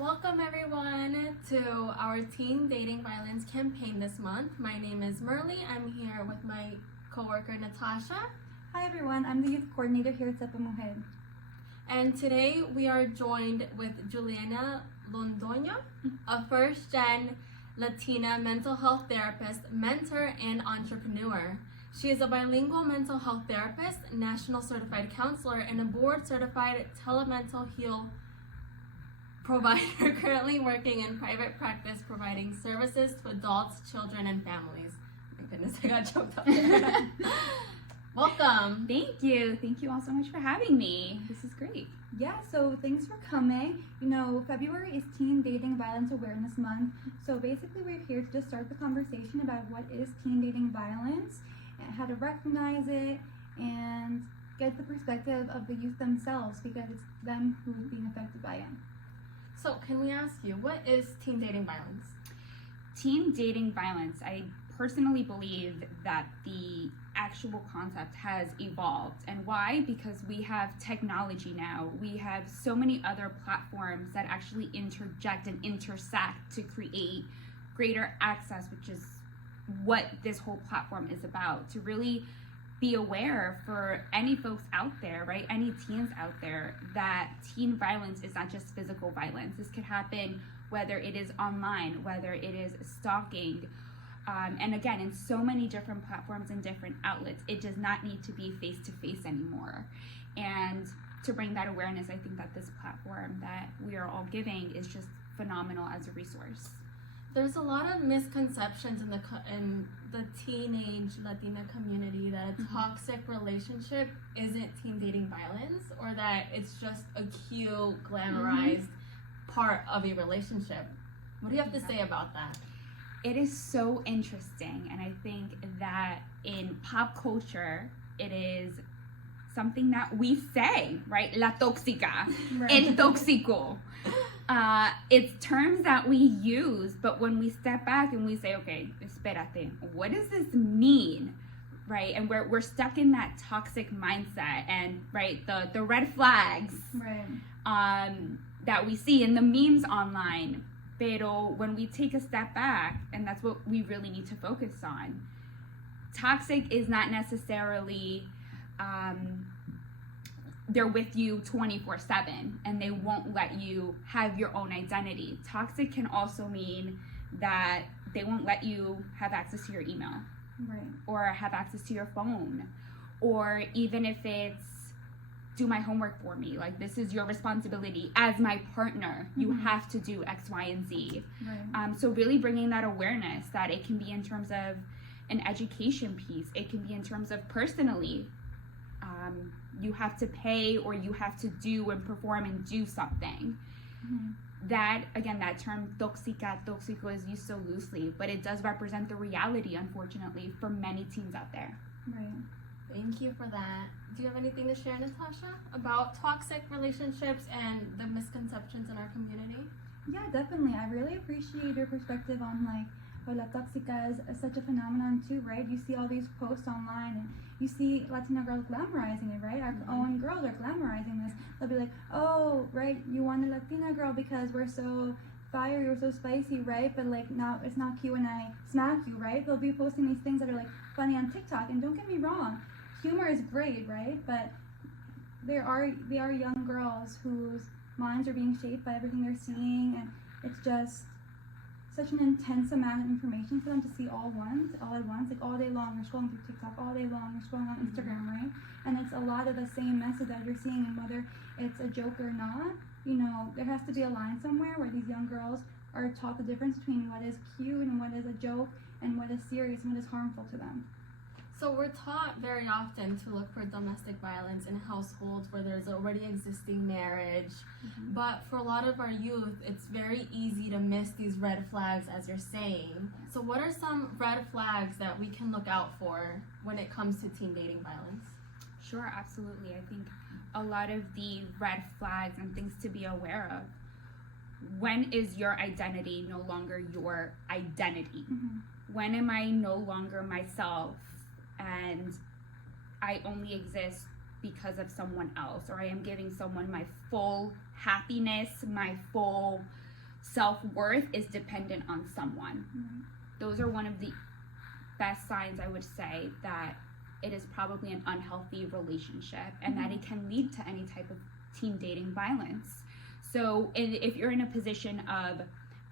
Welcome everyone to our teen dating violence campaign this month. My name is Merly. I'm here with my coworker Natasha. Hi everyone, I'm the youth coordinator here at Sepa Mujer. And today we are joined with Juliana Londoño, a first-gen Latina mental health therapist, mentor, and entrepreneur. She is a bilingual mental health therapist, national certified counselor, and a board-certified telemental heal provider currently working in private practice providing services to adults, children, and families. Oh my goodness, I got choked up there. Welcome. Thank you. Thank you all so much for having me. This is great. Yeah, so thanks for coming. February is Teen Dating Violence Awareness Month. So basically we're here to just start the conversation about what is teen dating violence and how to recognize it and get the perspective of the youth themselves because it's them who's being affected by it. So can we ask you, what is teen dating violence? Teen dating violence, I personally believe that the actual concept has evolved. And why? Because we have technology now. We have so many other platforms that actually interject and intersect to create greater access, which is what this whole platform is about, to really be aware for any folks out there, right? Any teens out there, that teen violence is not just physical violence. This could happen whether it is online, whether it is stalking, and again, in so many different platforms and different outlets. It does not need to be face-to-face anymore. And to bring that awareness, I think that this platform that we are all giving is just phenomenal as a resource. There's a lot of misconceptions in the teenage Latina community that a toxic relationship isn't teen dating violence, or that it's just a cute, glamorized part of a relationship. What do you have to say about that? It is so interesting, and I think that in pop culture, it is something that we say, right? La tóxica, el tóxico. It's terms that we use, but when we step back and we say, okay, espérate, what does this mean? Right? And we're stuck in that toxic mindset and, right, the red flags that we see in the memes online. Pero when we take a step back, and that's what we really need to focus on, toxic is not necessarily they're with you 24/7 and they won't let you have your own identity. Toxic can also mean that they won't let you have access to your email, or have access to your phone, or even if it's do my homework for me, like this is your responsibility as my partner, you have to do X, Y, and Z. So really bringing that awareness that it can be in terms of an education piece, it can be in terms of personally, you have to pay or you have to do and perform and do something. That, again, that term tóxico is used so loosely, but it does represent the reality, unfortunately, for many teens out there. Thank you for that. Do you have anything to share, Natasha, about toxic relationships and the misconceptions in our community? Yeah, definitely. I really appreciate your perspective on La Tóxica is such a phenomenon too, right? You see all these posts online and you see Latina girls glamorizing it, right? Our own girls are glamorizing this. They'll be like, oh, right, you want a Latina girl because we're so fiery, we're so spicy, right? But now it's not cute when I smack you, right? They'll be posting these things that are funny on TikTok, and don't get me wrong, humor is great, right? But they are young girls whose minds are being shaped by everything they're seeing, and it's just such an intense amount of information for them to see all at once, all day long. You're scrolling through TikTok all day long, you're scrolling on Instagram, right? And it's a lot of the same message that you're seeing, and whether it's a joke or not, there has to be a line somewhere where these young girls are taught the difference between what is cute and what is a joke and what is serious and what is harmful to them. So we're taught very often to look for domestic violence in households where there's already existing marriage. But for a lot of our youth, it's very easy to miss these red flags, as you're saying. So what are some red flags that we can look out for when it comes to teen dating violence? Sure, absolutely. I think a lot of the red flags and things to be aware of. When is your identity no longer your identity? When am I no longer myself and I only exist because of someone else, or I am giving someone my full happiness, my full self-worth is dependent on someone. Those are one of the best signs, I would say, that it is probably an unhealthy relationship, and that it can lead to any type of teen dating violence. So if you're in a position of,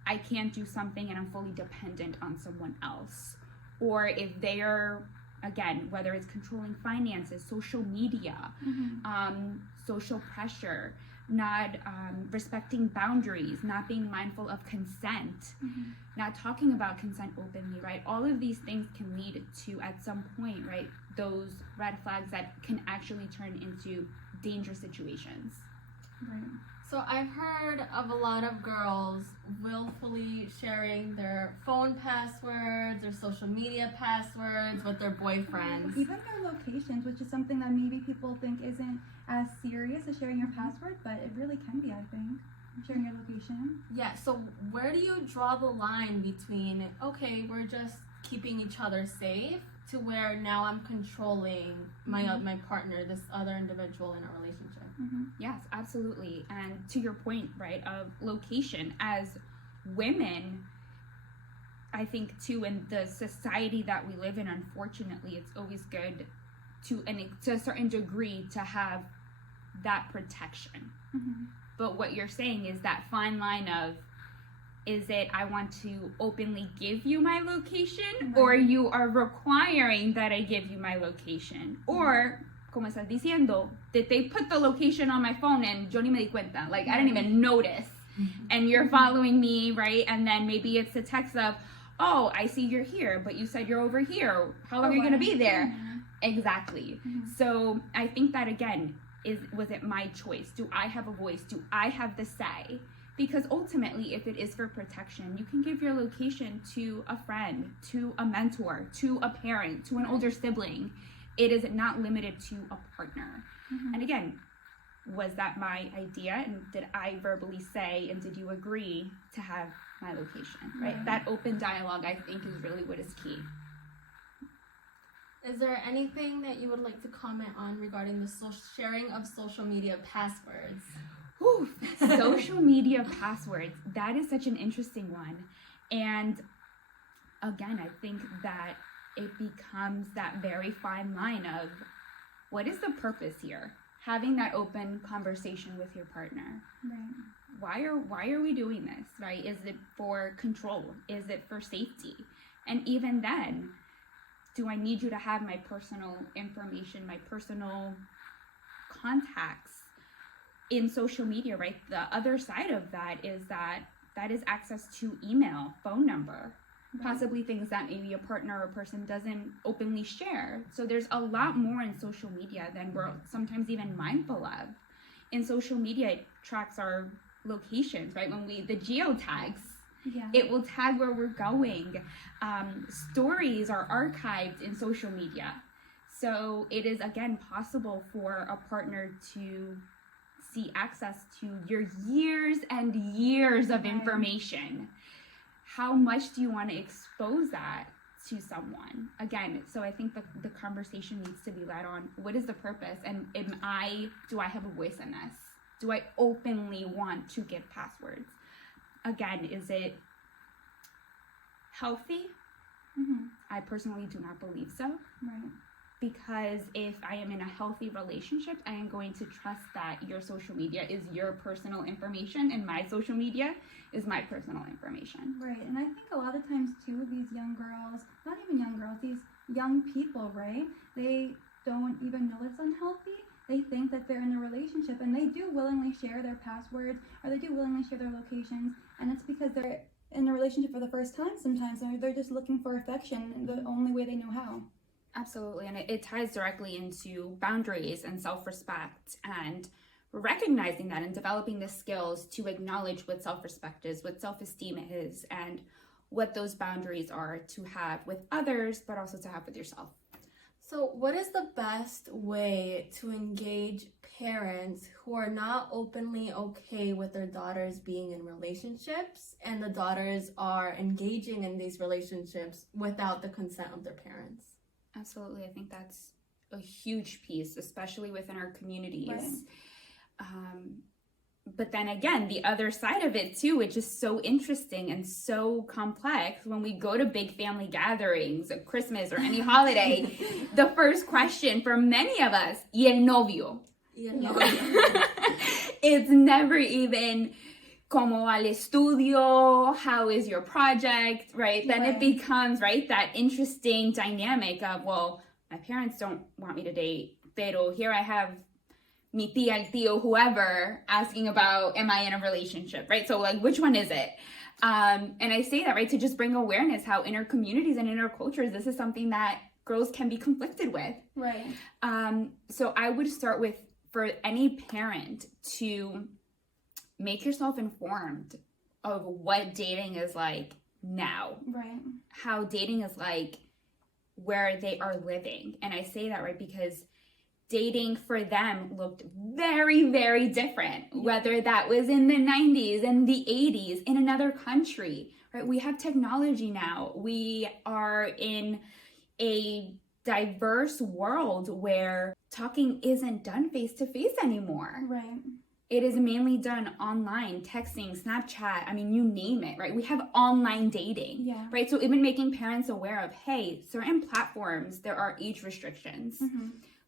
I can't do something and I'm fully dependent on someone else, or if they're, again, whether it's controlling finances, social media, social pressure, not respecting boundaries, not being mindful of consent, not talking about consent openly, right? All of these things can lead to, at some point, right, those red flags that can actually turn into dangerous situations. Right. So I've heard of a lot of girls willfully sharing their phone passwords or social media passwords with their boyfriends. Even their locations, which is something that maybe people think isn't as serious as sharing your password, but it really can be, I think. Sharing your location. Yeah, so where do you draw the line between, okay, we're just keeping each other safe, to where now I'm controlling my partner, this other individual in a relationship? Yes, absolutely. And to your point, right, of location, as women, I think too, in the society that we live in, unfortunately, it's always good to a certain degree to have that protection. But what you're saying is that fine line of, is it I want to openly give you my location, or you are requiring that I give you my location, or como estás diciendo, that they put the location on my phone and yo ni me di cuenta, like I didn't even notice, and you're following me, right? And then maybe it's a text of, oh, I see you're here, but you said you're over here, how long are you gonna be there? Exactly. So I think that, again, was it my choice? Do I have a voice? Do I have the say? Because ultimately, if it is for protection, you can give your location to a friend, to a mentor, to a parent, to an older sibling. It is not limited to a partner. And again, was that my idea? And did I verbally say, and did you agree to have my location, right? That open dialogue, I think, is really what is key. Is there anything that you would like to comment on regarding the sharing of social media passwords? Ooh, social media passwords, that is such an interesting one. And again, I think that it becomes that very fine line of, what is the purpose here? Having that open conversation with your partner. Why are we doing this, right? Is it for control? Is it for safety? And even then, do I need you to have my personal information, my personal contacts in social media, right? The other side of that is access to email, phone number, possibly things that maybe a partner or person doesn't openly share. So there's a lot more in social media than we're sometimes even mindful of. In social media, it tracks our locations, right? The geotags, it will tag where we're going. Stories are archived in social media. So it is, again, possible for a partner to see access to your years and years of information. How much do you want to expose that to someone? Again, so I think the conversation needs to be led on, what is the purpose, and do I have a voice in this? Do I openly want to give passwords? Again, is it healthy? I personally do not believe so. Because if I am in a healthy relationship, I am going to trust that your social media is your personal information and my social media is my personal information. Right, and I think a lot of times too, these young girls, not even young girls, these young people, right? They don't even know it's unhealthy. They think that they're in a relationship and they do willingly share their passwords, or they do willingly share their locations, and it's because they're in a relationship for the first time sometimes, or they're just looking for affection in the only way they know how. Absolutely, and it ties directly into boundaries and self-respect, and recognizing that and developing the skills to acknowledge what self-respect is, what self-esteem is, and what those boundaries are to have with others, but also to have with yourself. So what is the best way to engage parents who are not openly okay with their daughters being in relationships, and the daughters are engaging in these relationships without the consent of their parents? Absolutely. I think that's a huge piece, especially within our communities. But then again, the other side of it too, which is so interesting and so complex, when we go to big family gatherings, Christmas or any holiday, the first question for many of us, ¿y el novio? It's never even como al estudio, how is your project, right? Then it becomes, right, that interesting dynamic of, well, my parents don't want me to date, pero here I have mi tía, el tío, whoever, asking about, am I in a relationship, right? So, like, which one is it? And I say that, right, to just bring awareness how in our communities and in our cultures, this is something that girls can be conflicted with. Right. So I would start with, for any parent, to make yourself informed of what dating is like now. Right. How dating is like where they are living. And I say that, right, because dating for them looked very, very different, whether that was in the 90s and the 80s in another country, right? We have technology now. We are in a diverse world where talking isn't done face to face anymore. Right. It is mainly done online, texting, Snapchat, I mean, you name it, right? We have online dating, right? So even making parents aware of, hey, certain platforms, there are age restrictions.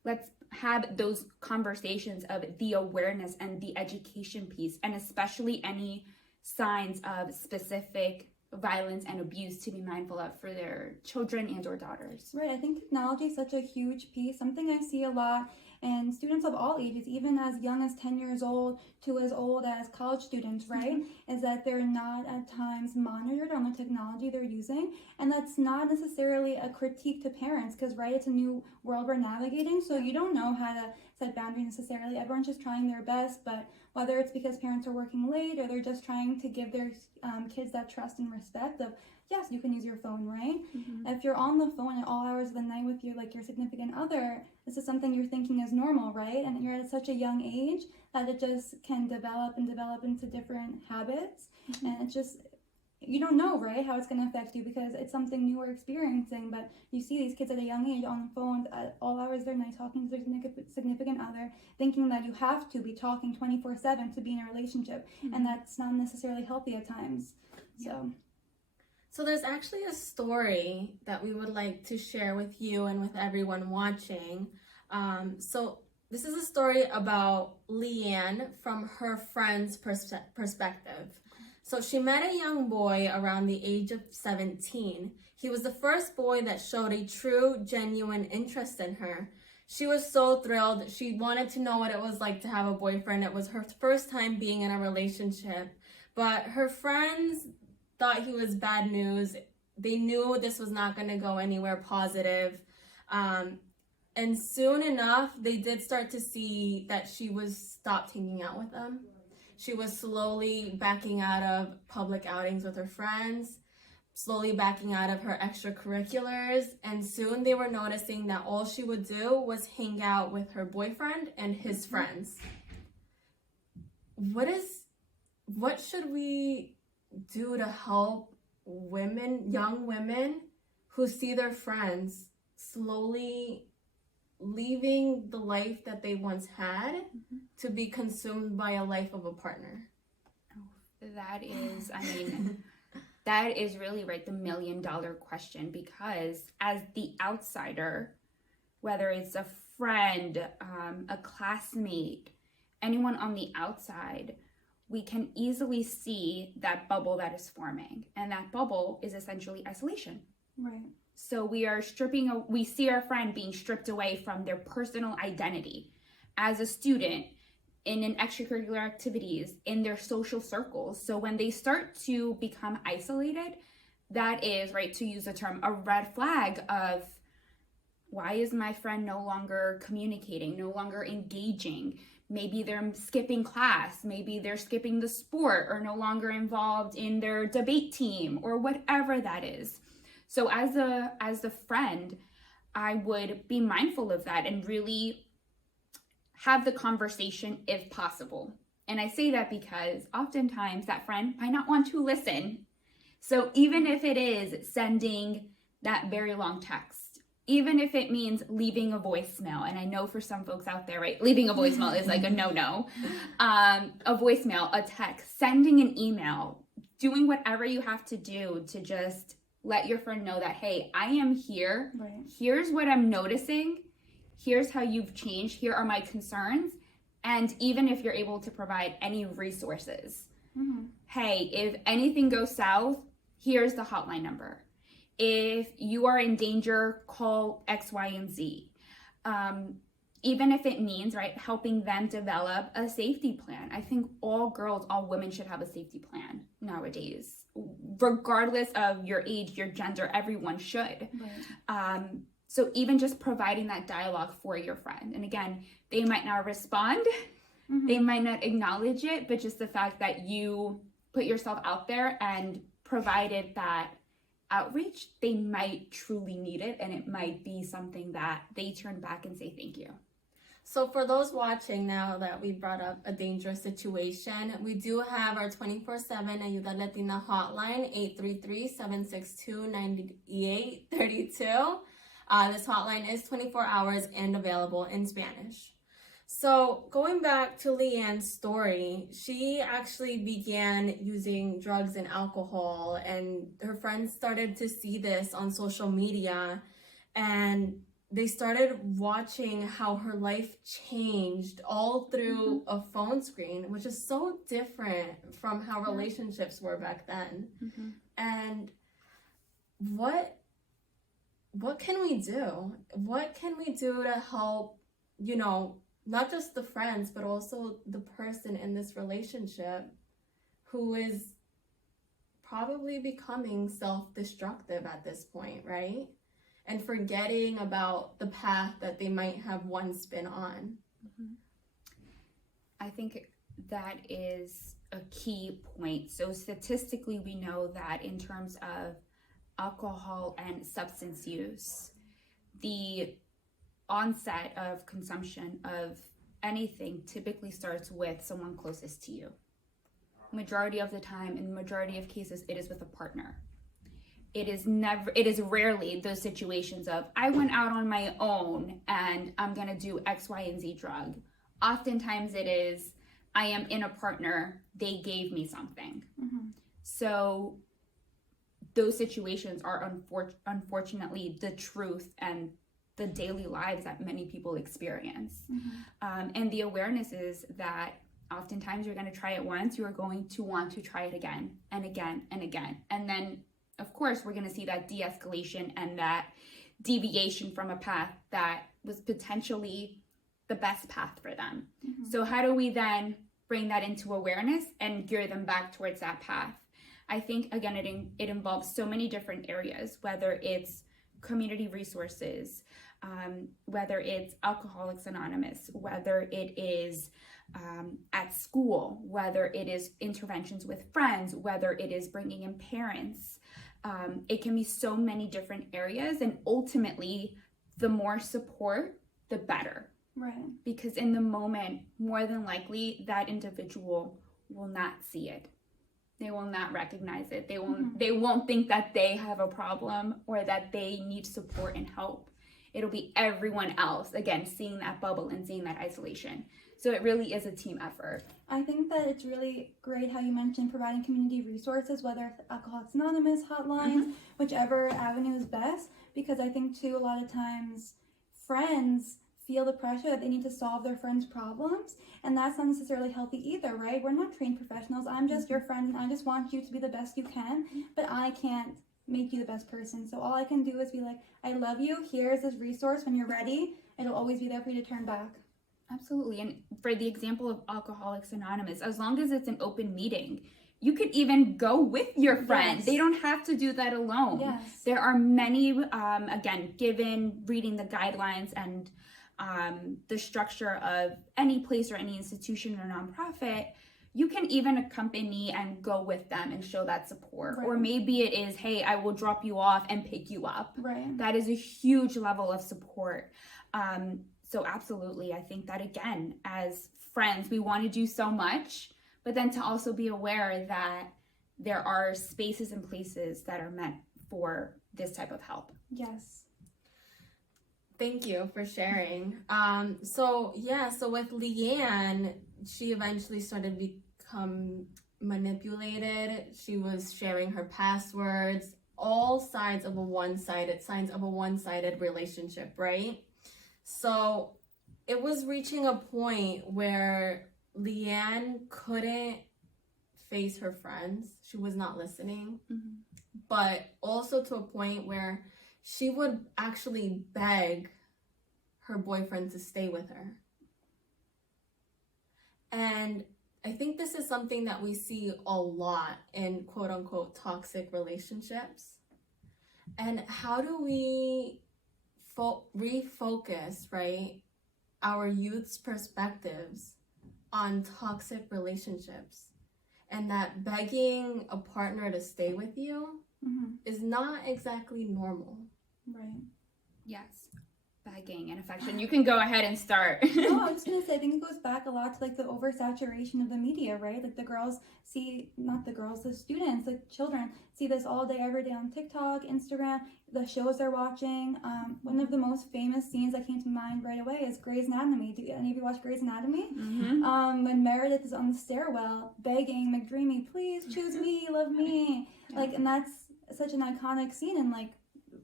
Let's have those conversations of the awareness and the education piece, and especially any signs of specific violence and abuse to be mindful of for their children and or daughters. Right. I think technology is such a huge piece. Something I see a lot in students of all ages, even as young as 10 years old to as old as college students, right, is that they're not at times monitored on the technology they're using. And that's not necessarily a critique to parents because, right, it's a new world we're navigating. So you don't know how to set boundaries necessarily. Everyone's just trying their best. But whether it's because parents are working late or they're just trying to give their kids that trust and respect of, yes, you can use your phone, right? If you're on the phone at all hours of the night with your significant other, this is something you're thinking is normal, right? And you're at such a young age that it just can develop into different habits. And it's just, you don't know, right, how it's going to affect you because it's something new we're experiencing. But you see these kids at a young age on the phone at all hours of their night talking to their significant other, thinking that you have to be talking 24/7 to be in a relationship. And that's not necessarily healthy at times. So there's actually a story that we would like to share with you and with everyone watching. So this is a story about Leanne from her friend's perspective. So she met a young boy around the age of 17. He was the first boy that showed a true, genuine interest in her. She was so thrilled. She wanted to know what it was like to have a boyfriend. It was her first time being in a relationship. But her friends thought he was bad news. They knew this was not going to go anywhere positive. And soon enough, they did start to see that she was stopped hanging out with them. She was slowly backing out of public outings with her friends, slowly backing out of her extracurriculars. And soon they were noticing that all she would do was hang out with her boyfriend and his friends. What should we do to help young women who see their friends slowly leaving the life that they once had to be consumed by a life of a partner? That is, I mean, that is really, right, the $1 million question, because as the outsider, whether it's a friend, a classmate, anyone on the outside, we can easily see that bubble that is forming. And that bubble is essentially isolation. Right. So we see our friend being stripped away from their personal identity as a student, in extracurricular activities, in their social circles. So when they start to become isolated, that is, right, to use the term, a red flag of, why is my friend no longer communicating, no longer engaging? Maybe they're skipping class, maybe they're skipping the sport, or no longer involved in their debate team, or whatever that is. So as a friend, I would be mindful of that and really have the conversation if possible. And I say that because oftentimes that friend might not want to listen. So even if it is sending that very long text, even if it means leaving a voicemail. And I know for some folks out there, right, leaving a voicemail is like a no-no. A voicemail, a text, sending an email, doing whatever you have to do to just let your friend know that, hey, I am here. Right. Here's what I'm noticing. Here's how you've changed. Here are my concerns. And even if you're able to provide any resources, hey, if anything goes south, here's the hotline number. If you are in danger, call X, Y, and Z. Even if it means, right, helping them develop a safety plan. I think all girls, all women should have a safety plan nowadays. Regardless of your age, your gender, everyone should. Right. So even just providing that dialogue for your friend. And again, they might not respond, they might not acknowledge it, but just the fact that you put yourself out there and provided that outreach, they might truly need it, and it might be something that they turn back and say thank you. So for those watching, now that we brought up a dangerous situation, we do have our 24/7 Ayuda Latina hotline, 833-762-9832. This hotline is 24 hours and available in Spanish. So going back to Leanne's story, she actually began using drugs and alcohol, and her friends started to see this on social media, and they started watching how her life changed all through a phone screen, which is so different from how relationships were back then. And what can we do? What can we do to help, not just the friends, but also the person in this relationship who is probably becoming self-destructive at this point, right? And forgetting about the path that they might have once been on. I think that is a key point. So statistically, we know that in terms of alcohol and substance use, the onset of consumption of anything typically starts with someone closest to you. Majority of the time, in the majority of cases, it is with a partner. It is rarely those situations of, I went out on my own and I'm gonna do X, Y, and Z drug. Oftentimes it is, I am in a partner, they gave me something. So those situations are unfortunately the truth and the daily lives that many people experience. And the awareness is that oftentimes you're going to try it once, you are going to want to try it again and again and again. And then, of course, we're going to see that de-escalation and that deviation from a path that was potentially the best path for them. So how do we then bring that into awareness and gear them back towards that path? I think, again, it involves so many different areas, whether it's community resources, whether it's Alcoholics Anonymous, whether it is at school, whether it is interventions with friends, whether it is bringing in parents. It can be so many different areas, and ultimately, the more support, the better. Right. Because in the moment, more than likely, that individual will not see it. They will not recognize it. They won't think that they have a problem or that they need support and help. It'll be everyone else, again, seeing that bubble and seeing that isolation. So it really is a team effort. I think that it's really great how you mentioned providing community resources, whether it's Alcoholics Anonymous, hotlines, whichever avenue is best, because I think too, a lot of times friends feel the pressure that they need to solve their friends' problems, and that's not necessarily healthy either, right? We're not trained professionals. I'm just your friend, and I just want you to be the best you can, but I can't make you the best person. So all I can do is be like, I love you, here's this resource. When you're ready, it'll always be there for you to turn back. Absolutely. And for the example of Alcoholics Anonymous, as long as it's an open meeting, you could even go with your friend. Yes. They don't have to do that alone. Yes. There are many, again, given reading the guidelines and the structure of any place or any institution or nonprofit, you can even accompany and go with them and show that support. Right. Or maybe it is, hey, I will drop you off and pick you up. Right. That is a huge level of support. So absolutely, I think that, again, as friends, we want to do so much, but then to also be aware that there are spaces and places that are meant for this type of help. Yes. Thank you for sharing. So with Leanne, she eventually started to become manipulated. She was sharing her passwords, all signs of a one-sided relationship, right? So it was reaching a point where Leanne couldn't face her friends. She was not listening. Mm-hmm. But also to a point where she would actually beg her boyfriend to stay with her. And I think this is something that we see a lot in quote unquote toxic relationships. And how do we refocus, right, our youth's perspectives on toxic relationships? And that begging a partner to stay with you is not exactly normal. Right. Yes. Begging and affection. You can go ahead and start. No, I was gonna say, I think it goes back a lot to like the oversaturation of the media, right? Like the students, like children, see this all day, every day on TikTok, Instagram, the shows they're watching. One of the most famous scenes that came to mind right away is Grey's Anatomy. Do any of you watch Grey's Anatomy? Mm-hmm. When Meredith is on the stairwell begging McDreamy, please choose me, love me. Like, and that's such an iconic scene, and like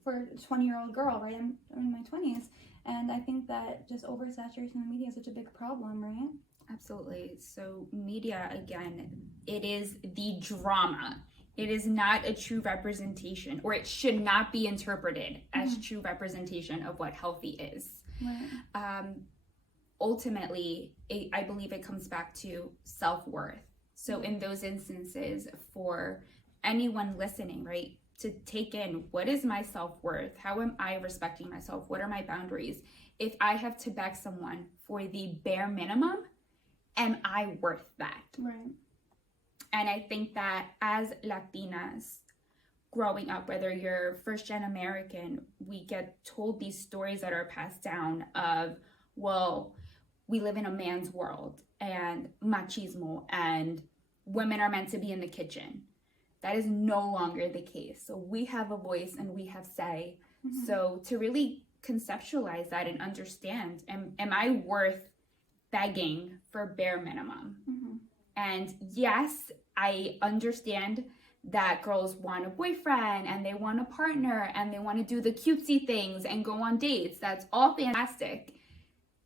for a 20-year-old girl, right? I'm in my 20s, and I think that just oversaturation of media is such a big problem, right? Absolutely. So media, again, it is the drama. It is not a true representation, or it should not be interpreted as true representation of what healthy is. Right. Ultimately, I believe it comes back to self-worth. So in those instances, for anyone listening, right, to take in, what is my self-worth? How am I respecting myself? What are my boundaries? If I have to beg someone for the bare minimum, am I worth that? Right. And I think that as Latinas growing up, whether you're first-gen American, we get told these stories that are passed down of, well, we live in a man's world and machismo, and women are meant to be in the kitchen. That is no longer the case. So we have a voice and we have say. So to really conceptualize that and understand, am I worth begging for bare minimum? And yes, I understand that girls want a boyfriend and they want a partner and they want to do the cutesy things and go on dates. That's all fantastic.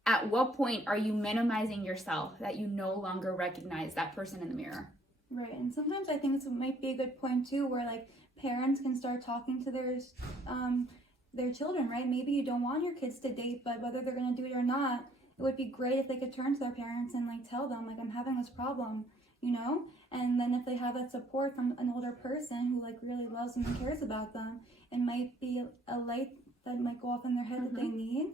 At what point are you minimizing yourself that you no longer recognize that person in the mirror? Right, and sometimes I think it might be a good point too, where like parents can start talking to their children, right? Maybe you don't want your kids to date, but whether they're gonna do it or not, it would be great if they could turn to their parents and like tell them, like, I'm having this problem, you know? And then if they have that support from an older person who like really loves them and cares about them, it might be a light that might go off in their head that they need.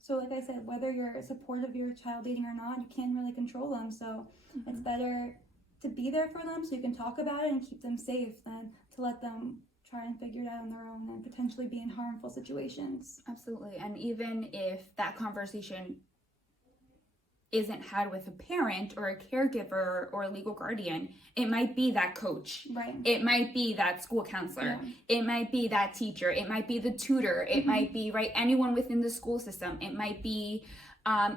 So like I said, whether you're supportive of your child dating or not, you can't really control them. So it's better to be there for them so you can talk about it and keep them safe than to let them try and figure it out on their own and potentially be in harmful situations. Absolutely. And even if that conversation isn't had with a parent or a caregiver or a legal guardian, it might be that coach. Right. It might be that school counselor. Yeah. It might be that teacher. It might be the tutor. It might be, right, anyone within the school system. It might be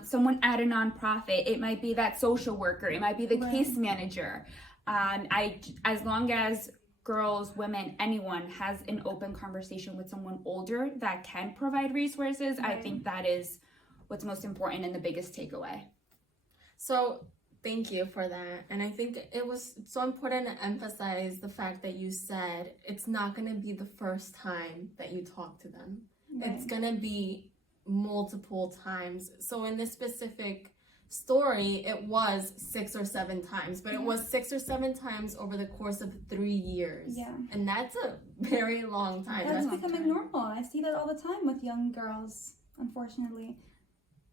someone at a nonprofit. It might be that social worker. It might be the case manager. As long as girls, women, anyone has an open conversation with someone older that can provide resources, I think that is what's most important and the biggest takeaway. So thank you for that. And I think it was so important to emphasize the fact that you said it's not going to be the first time that you talk to them. Right. It's going to be multiple times. So in this specific story, it was 6 or 7 times, but it was 6 or 7 times over the course of 3 years. Yeah. And that's a very long time. That's becoming normal. I see that all the time with young girls, unfortunately.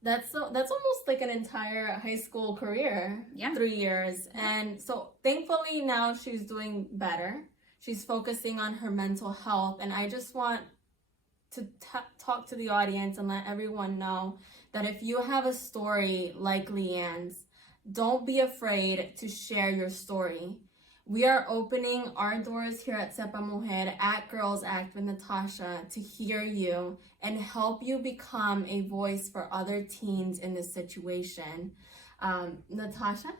That's almost like an entire high school career. Yeah. 3 years. And so thankfully now she's doing better. She's focusing on her mental health. And I just want to talk to the audience and let everyone know that if you have a story like Leanne's, don't be afraid to share your story. We are opening our doors here at Sepa Mujer at Girls Act with Natasha to hear you and help you become a voice for other teens in this situation. Natasha?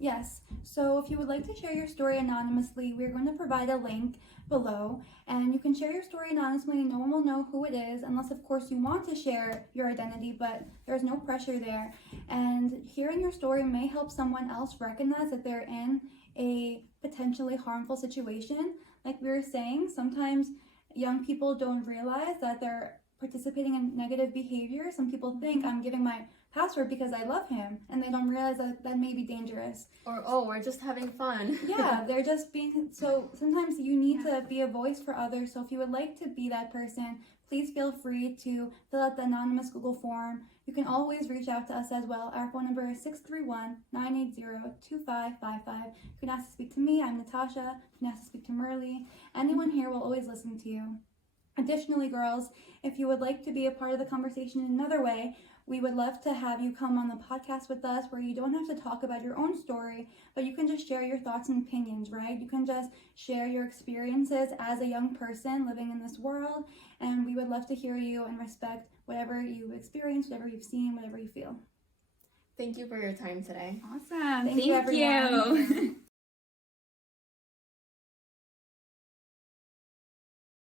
Yes, so if you would like to share your story anonymously, we're going to provide a link below, and you can share your story anonymously. No one will know who it is, unless of course you want to share your identity, but there's no pressure there. And hearing your story may help someone else recognize that they're in a potentially harmful situation. Like we were saying, sometimes young people don't realize that they're participating in negative behavior. Some people think I'm giving my password because I love him, and they don't realize that that may be dangerous. Or, oh, we're just having fun. Yeah, they're just being, so sometimes you need to be a voice for others. So if you would like to be that person, please feel free to fill out the anonymous Google form. You can always reach out to us as well. Our phone number is 631-980-2555. You can ask to speak to me. I'm Natasha. You can ask to speak to Merly. Anyone here will always listen to you. Additionally, girls, if you would like to be a part of the conversation in another way, we would love to have you come on the podcast with us, where you don't have to talk about your own story, but you can just share your thoughts and opinions, right? You can just share your experiences as a young person living in this world, and we would love to hear you and respect whatever you experience, whatever you've seen, whatever you feel. Thank you for your time today. Awesome. Thank you, everyone.